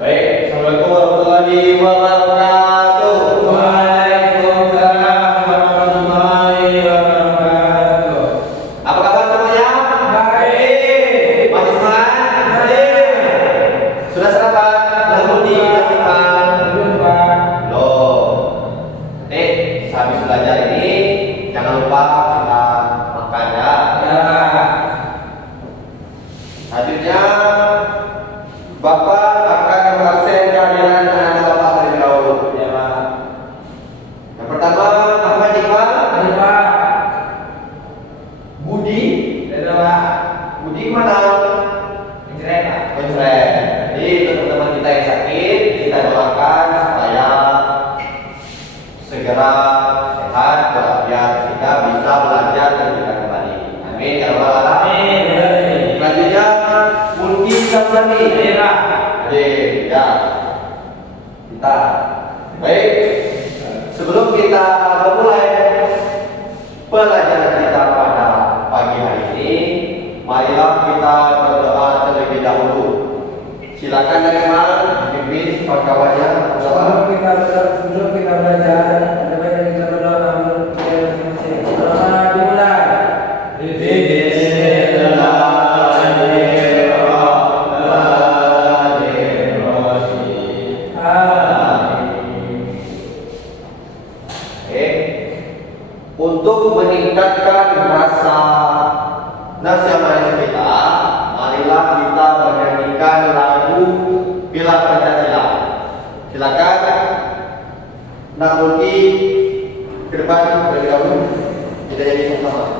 Baik, Assalamualaikum warahmatullahi wabarakatuh. Waalaikumsalam warahmatullahi wabarakatuh. Apa kabar semuanya? Baik. Masih semangat? Baik. Sudah sarapan? Belum dilakukan? Belum, Pak. Loh. Habis belajar ini jangan lupa kita makan ya. Ya. Selanjutnya Bapak akan mengabsen kehadiran anak Bapak terlebih dahulu. Ya, Pak. Yang pertama apa nih Pak? Ini, Pak. Budi. Ya, Pak. Budi mana? Mencret, Pak. Mencret. Jadi untuk teman-teman kita yang sakit, kita doakan supaya segera sehat walafiat, kita bisa belajar dan kita kembali. Amin ya rabbal alamin. Amin. Selanjutnya Mulki Sabzani. Ya, Pak. Oke, ya. Kita. Baik. Sebelum kita memulai pelajaran kita pada pagi hari ini, marilah kita berdoa terlebih dahulu. Silakan dari mana pimpin kawan-kawannya. Sebelum kita belajar, ada baiknya kita berdoa untuk kita masing-masing. Selamat dimulai. Untuk meningkatkan rasa nasionalis kita, marilah kita menyanyikan lagu Bela Pancasila. Silakan Nak Mulki ke depan terlebih dahulu. Kita jadi sama-sama.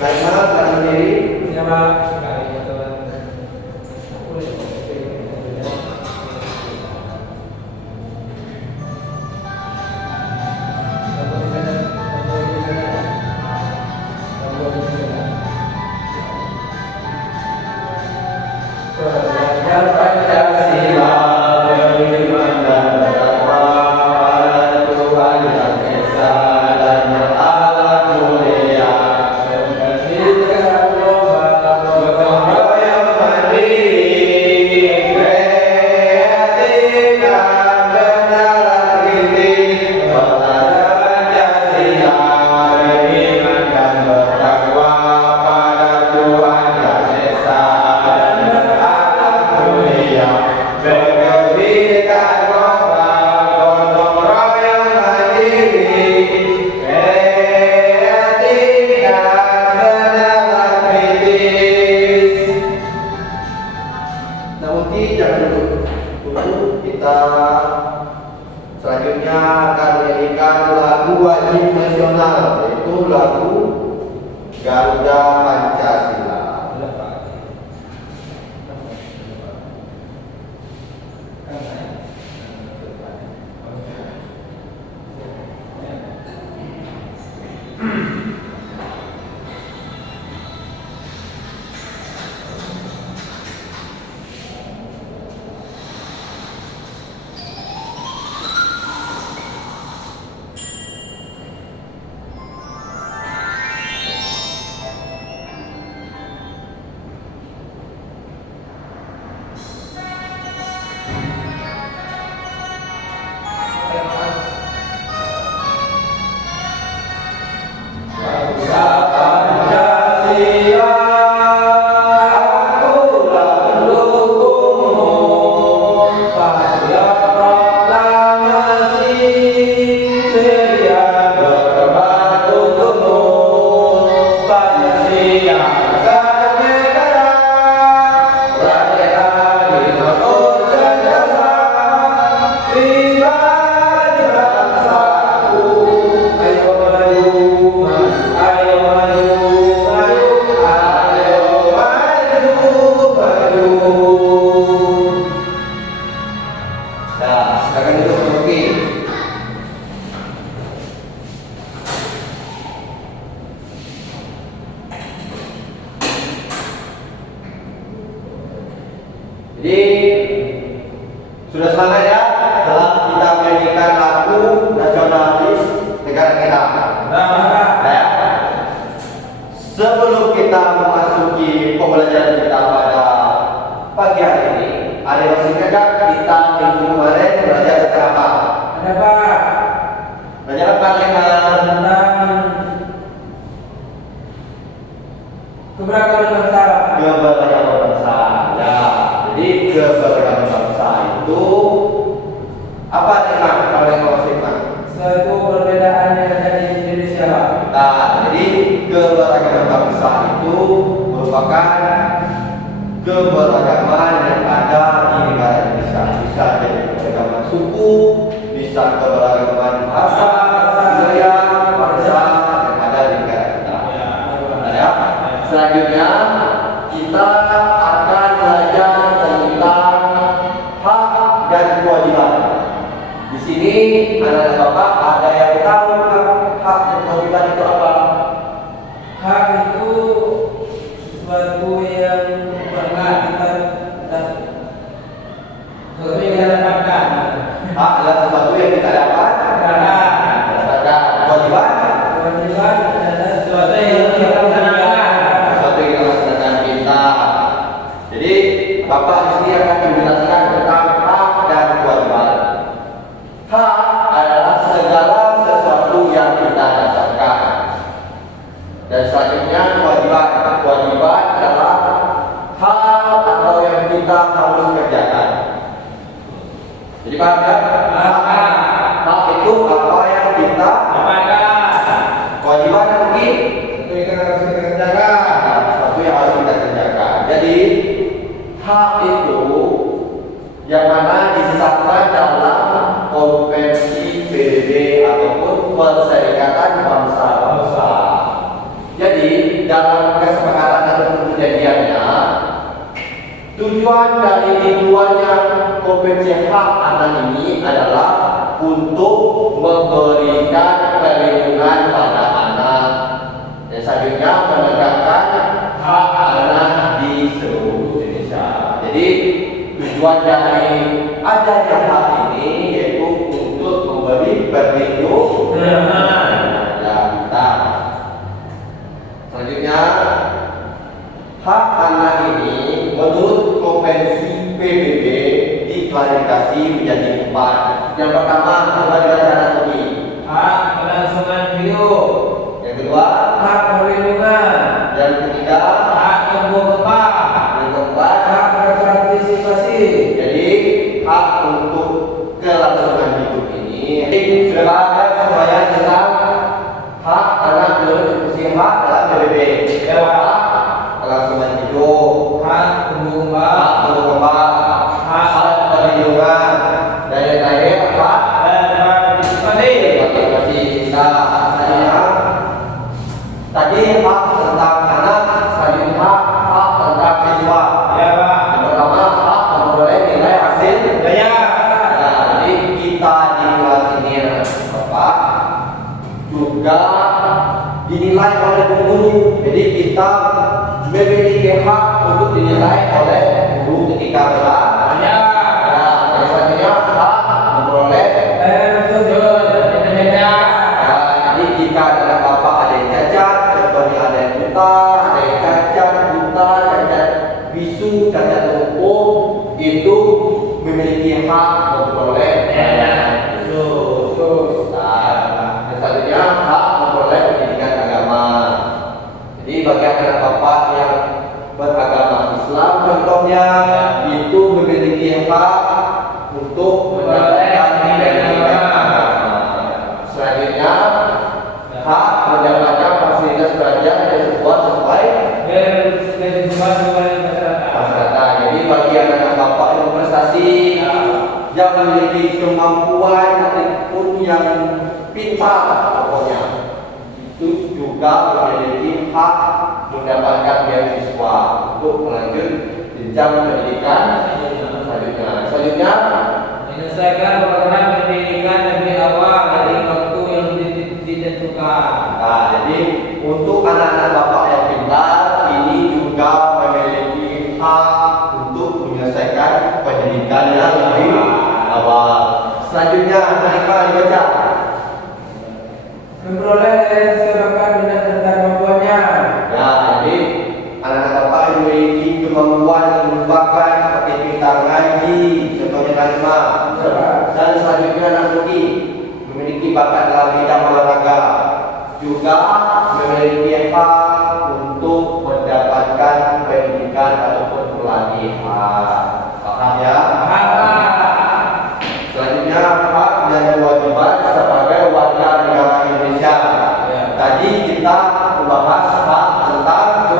Naik mana sekarang berdiri. Ya, Pak. Pancasila beriman dan bertakwa pada Tuhan Yang Esa dan berakhlak mulia. Gotong royong mandiri, kreatif dan berjalan kritis. Pada Pancasila beriman dan bertakwa pada Tuhan Yang Esa dan berakhlak mulia. Berkebinekaan global, gotong royong mandiri, kreatif dan berjalan kritis. Namun jangan dulu kita selanjutnya akan menyanyikan lagu wajib nasional, yaitu lagu Garuda Pancasila. Pancasila, akulah pendukungmu. Patriot proklamasi, sedia berkorban untukmu. Pancasila sang negara, rakyat adil makmur sentosa, pribadi bangsaku. Ayo maju, ayo maju, maju, ayo maju, maju. Nah, sekarang duduk Mulki. Jadi sudah semangat ya setelah kita menyanyikan lagu nasionalis negara kita. Ya. Sebelum kita memasuki pembelajaran kita pada pagi hari ini, ada yang masih ingat kita minggu kemarin belajar tentang apa? Ada Pak. Belajar apa Leman? Tentang keberagaman bangsa. Keberagaman bangsa. Ya, jadi keberagaman bangsa itu apa Leman? Kalau yang masih ingat? Suatu perbedaan yang ada di Indonesia Pak. Nah, jadi keberagaman bangsa itu merupakan keberagaman yang ada di negara Indonesia. Bisa jadi keberagaman suku, bisa keberagaman bahasa, budaya, bangsa yang ada di negara kita. Ya. Selanjutnya kita akan belajar tentang hak dan kewajiban. Di sini anak bapak ada yang tahu hak dan kewajiban itu apa? Hak itu sesuatu yang pernah kita dapatkan. Hak adalah sesuatu yang kita dapat. Dapatkan. Kewajiban. Kewajiban adalah sesuatu yang kita laksanakan. Sesuatu yang kita laksanakan kita. Jadi bapak di sini akan menjelaskan tentang hak dan kewajiban. Hak adalah segala sesuatu yang kita dapatkan. Dan selanjutnya kewajiban. Kewajiban adalah hal atau yang kita harus kerjakan. Jadi paham ya? Hak itu apa yang kita Dapatkan. kewajiban yang mungkin Itu yang harus kita kerjakan. sesuatu yang harus kita kerjakan. Jadi hak itu yang mana disahkan dalam konvensi PBB ataupun Perserikatan Bangsa-Bangsa. Jadi dalam kesepakatan atau perjanjiannya, tujuan dari dibuatnya konvensi hak anak ini adalah untuk memberikan perlindungan pada anak dan selanjutnya menegakkan hak anak di seluruh Indonesia. Jadi tujuan dari adanya hak ini yaitu untuk memberi perlindungan pada kita. Selanjutnya, hak anak ini menurut konvensi PBB diklarifikasi menjadi 4. Yang pertama, kebebasan anatomi. Hak kelangsungan hidup. Yang kedua, Hak perlindungan. yang ketiga, Hak tumbuh kembang. yang keempat, Hak berpartisipasi. jadi hak untuk kelangsungan hidup ini. Sudah ada semuanya tentang hak anak berkontribusi hak dalam PBB. Hak kelangsungan hidup, Hak tumbuh kembang. hak tumbuh kembang, hak perlindungan, dan yang terakhir hak Berpartisipasi. partisipasi kita. Tadi hak tentang anak, selanjutnya hak tentang siswa. Ya Pak. Yang pertama hak memperoleh nilai hasil Ya. Nah, jadi kita di kelas ini Bapak juga dinilai oleh guru. Jadi kita memiliki hak untuk dinilai oleh guru ketika belajar. Ya. Nah, yang selanjutnya hak memperoleh. Jadi jika anak bapak ada yang cacat, contohnya ada yang buta, ada yang cacat buta, cacat bisu, cacat lumpuh, itu memiliki hak memperoleh. Nah, yang selanjutnya hak memperoleh pendidikan agama. Jadi bagi anak bapak yang beragama Islam contohnya itu memiliki hak untuk mendapatkan pendidikan agama. Selanjutnya hak mendapatkan fasilitas belajar yang sesuai masyarakat. Jadi bagi anak bapak yang berprestasi, yang memiliki kemampuan ataupun yang pintar pokoknya, itu juga memiliki hak mendapatkan beasiswa untuk melanjut jenjang pendidikan selanjutnya. Selanjutnya menyelesaikan program pendidikan lebih awal dari waktu yang ditentukan. Nah, jadi untuk anak-anak bapak yang pintar ini juga memiliki hak untuk menyelesaikan pendidikannya lebih awal. Selanjutnya, Hanifah dibaca. Memperoleh sebakat minat serta kemampuannya. Ya, jadi anak-anak bapak yang memiliki kemampuan yang merupakan seperti pintar ngaji, mendapatkan pendidikan ataupun pelatihan. Paham ya? Selanjutnya hak dan kewajiban sebagai warga negara Indonesia. Tadi kita membahas hak tentang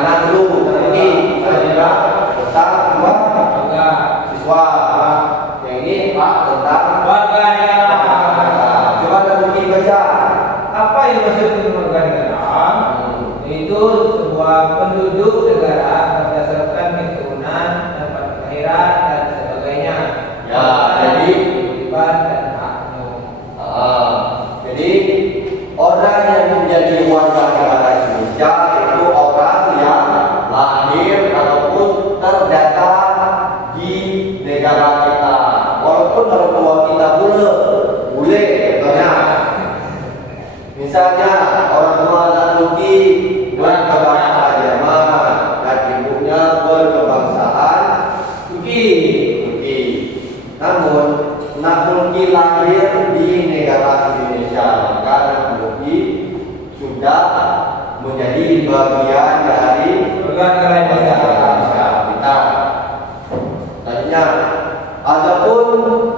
anak dulu, nanti selanjutnya tentang siswa. Yang ini hak tentang warga negara. Coba kita baca. Apa yang maksud warga negara? Itu sebuah penduduk negara berdasarkan keturunan, tempat kelahiran dan sebagainya. Ya, jadi kewajiban dan haknya. Jadi orang yang menjadi warga negara Indonesia itu orang yang lahir ataupun terdata di negara kita. Walaupun orang tua kita bule contohnya. Misalnya orang tua laki berkebangsaan Jerman dan ibunya berkebangsaan Turki. Namun nak Turki lahir di negara Indonesia, maka nak Turki sudah menjadi bagian dari Warga negara Indonesia. kita. Tadinya adapun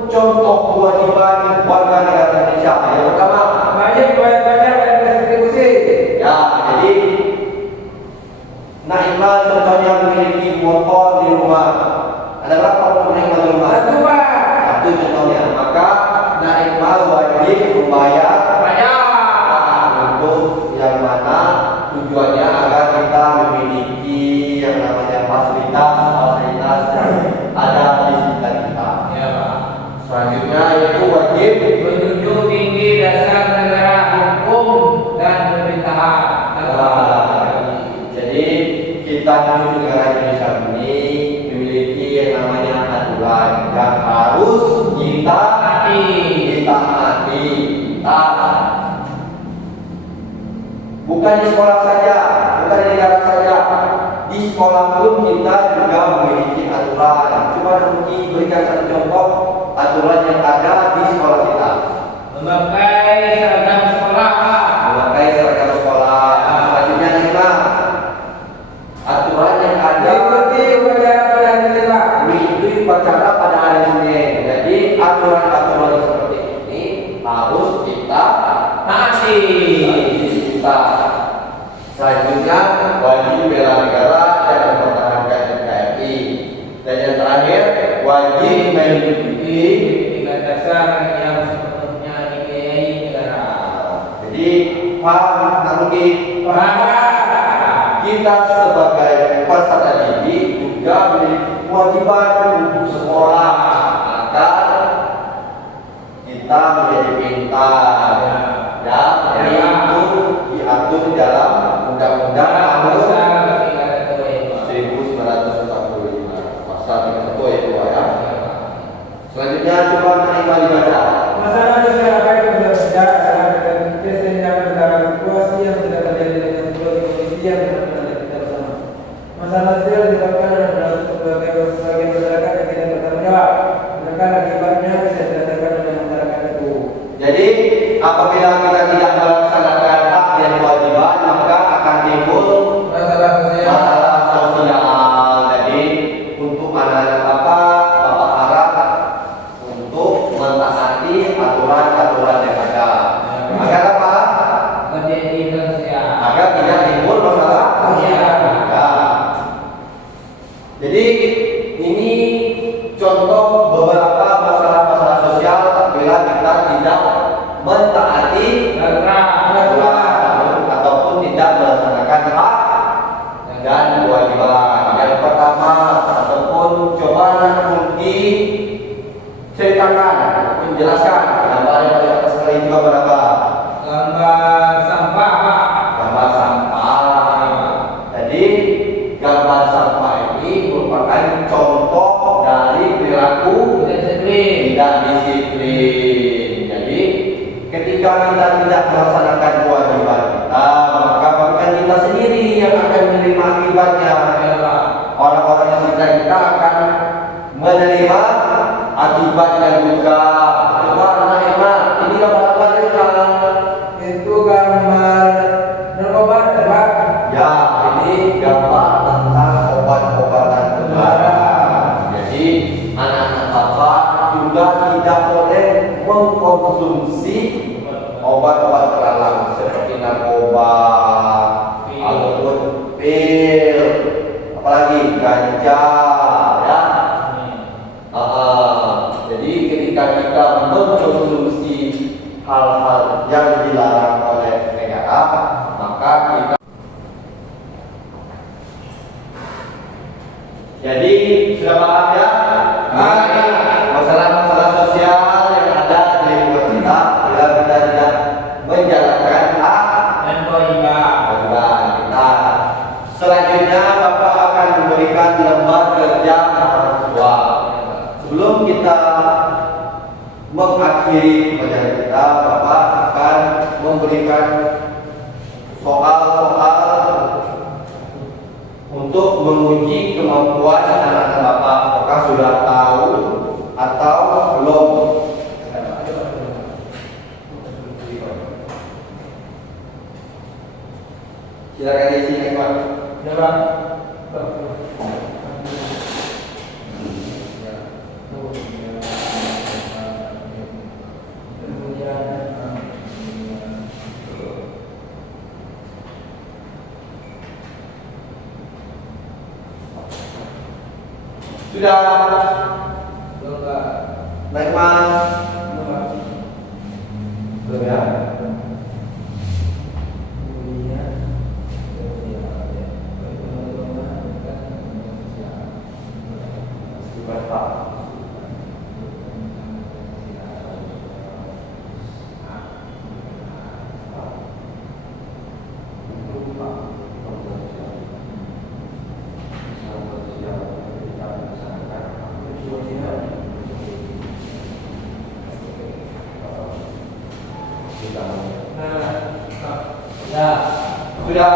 contoh kewajiban warga negara Indonesia yang pertama, Wajib bayar pajak dan retribusi. ya, jadi nak iman contohnya memiliki motor di rumah. Ada berapa penerima di rumah? Satu Pak. Satu contohnya. Maka nak iman wajib membayar Pajak. untuk yang mana tujuannya agar kita memiliki yang namanya fasilitas yang ada di sekitar kita. Ya Pak. Selanjutnya yaitu wajib Menjunjung tinggi dasar negara, hukum dan pemerintahan. Jadi kita menuju negara Indonesia ini memiliki yang namanya aturan yang harus kita taati. Bukan di sekolah saja, bukan di negara saja. Di sekolah pun kita juga memiliki aturan. Coba nanti berikan satu contoh aturan yang ada di sekolah kita. Memakai seragam sekolah. Memakai seragam sekolah. Selanjutnya adalah aturan yang ada mengikuti upacara pada hari Senin. Jadi aturan-aturan seperti ini harus kita Taati. kita. Selanjutnya wajib bela negara dan mempertahankan NKRI. Dan yang terakhir wajib mengikuti Pendidikan dasar yang sepenuhnya dibiayai negara. Jadi paham nanti Paham. kita sebagai peserta didik juga memiliki kewajiban untuk sekolah agar kita menjadi pintar. Ya, ini itu diatur dalam Undang-Undang Nomor 1945 pasal 31 ayat 2 ya. Selanjutnya coba kita dibaca. Masalah masyarakat yang berbeda adalah kesenjangan antara situasi yang sudah terjadi dengan kondisi yang benar-benar kita bersama. Masalah sosial disebabkan adalah sebagai masyarakat yang tidak bertanggung jawab, sedangkan akibatnya bisa dirasakan oleh masyarakat itu. Jadi apabila kita tidak melaksanakan hak dan kewajiban, maka akan timbul Masalah sosial. masalah sosial. Jadi untuk anak-anak bapak harap untuk mentaati aturan-aturan yang ada. Agar apa? Menjadi sosial. Agar tidak timbul masalah sosial. Ya. Jadi ini contoh beberapa masalah-masalah sosial apabila kita tidak mentaati aturan ataupun tidak melaksanakan hak dan kewajiban. Yang pertama ataupun coba nanti ceritakan, menjelaskan gambar yang paling atas sekali juga berapa? Gambar sampah, Pak. Gambar sampah. Jadi gambar sampah ini merupakan contoh dari perilaku tidak disiplin. Jadi ketika kita tidak melaksanakan kewajiban kita, maka bukan kita sendiri yang akan menerima akibatnya. Orang-orang yang sekitar kita akan menerima akibatnya juga. Coba anak Emma, ini gambar apa sekarang? Itu gambar narkoba, Pak. Ya, mengkonsumsi obat-obat terlarang seperti narkoba ataupun pil, apalagi ganja, ya. Jadi ketika kita mengkonsumsi hal-hal yang dilarang oleh negara, maka kita jadi sudah paham ya masalah-masalah sosial yang ada di lingkungan kita bila kita tidak menjalankan hak dan kewajiban kita. Selanjutnya Bapak akan memberikan lembar kerja mahasiswa. Sebelum kita mengakhiri pelajaran kita, Bapak akan memberikan soal-soal untuk menguji kemampuan anak-anak Bapak. Apakah sudah tahu atau belum? Silakan diisi, Pak. Sudah naik mas belum ya? Sudah.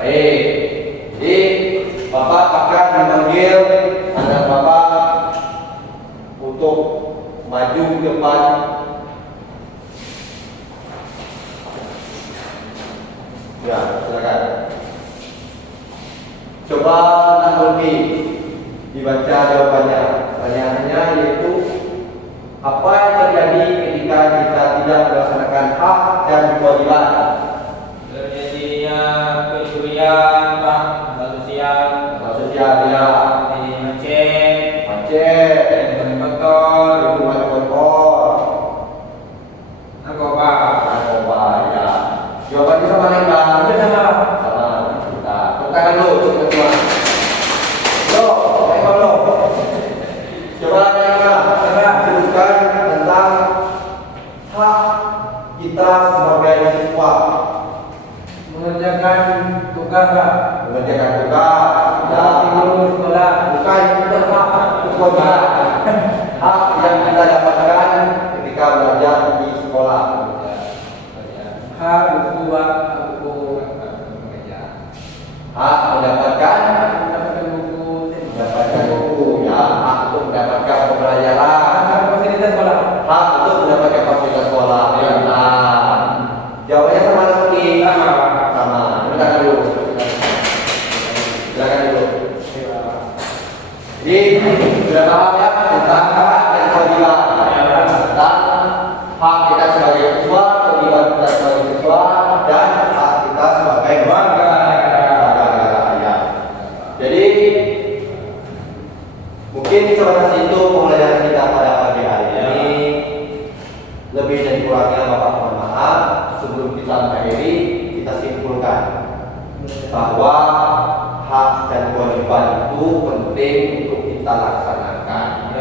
Baik. Jadi Bapak akan memanggil anak Bapak untuk maju ke depan. Ya, silakan. Coba Anak Mulki dibaca jawabannya. Pertanyaannya yaitu apa yang terjadi ketika kita tidak melaksanakan hak dan kewajiban? Terjadinya pencurian, Pak, sosial ya. ini macet, motor, narkoba, ya. Jawabannya sama nih, Bang. Sama. Kita tangan dulu, semua. Lo. Coba sebutkan tentang hak kita sebagai siswa. Mengerjakan tugas, Pak. Ya. Tidur sekolah. Bukan kewajiban. Hak yang kita dapatkan ketika belajar di sekolah. Hak buku, Pak. Hak mendapatkan Buku. buku, ya. Hak untuk mendapatkan pembelajaran. Fasilitas sekolah. Hak untuk mendapatkan fasilitas sekolah. Ya. Jawabannya sama lagi. Sama. Silakan dulu. Jadi sudah paham ya tentang hak dan kewajiban. Tentang hak kita sebagai siswa, kewajiban kita sebagai siswa, dan hak kita sebagai warga negara. Jadi mungkin sebatas itu pembelajaran kita pada pagi hari ini. Lebih dan kurangnya Bapak mohon maaf. Sebelum kita mengakhiri, kita simpulkan bahwa hak dan kewajiban itu penting untuk kita laksanakan.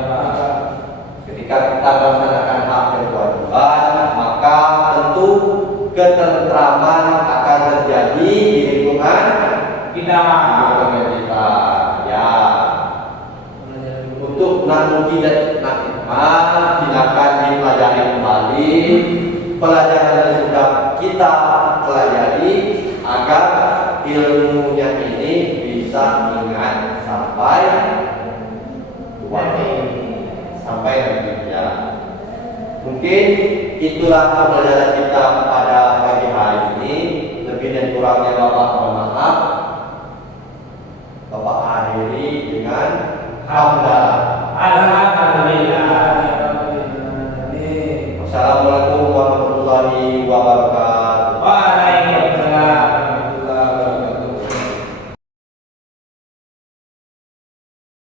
Ketika kita melaksanakan hak dan kewajiban, maka tentu ketentraman akan terjadi di lingkungan kita. Ya. Untuk Namugi dan Nakitman, silakan dipelajari kembali pelajaran yang sudah kita pelajari agar ilmunya ini bisa ingat sampai nanti ya. Mungkin itulah pembelajaran kita pada pagi hari ini. Lebih dan kurangnya Bapak mohon maaf. Bapak akhiri dengan hamdalah. Alhamdulillah.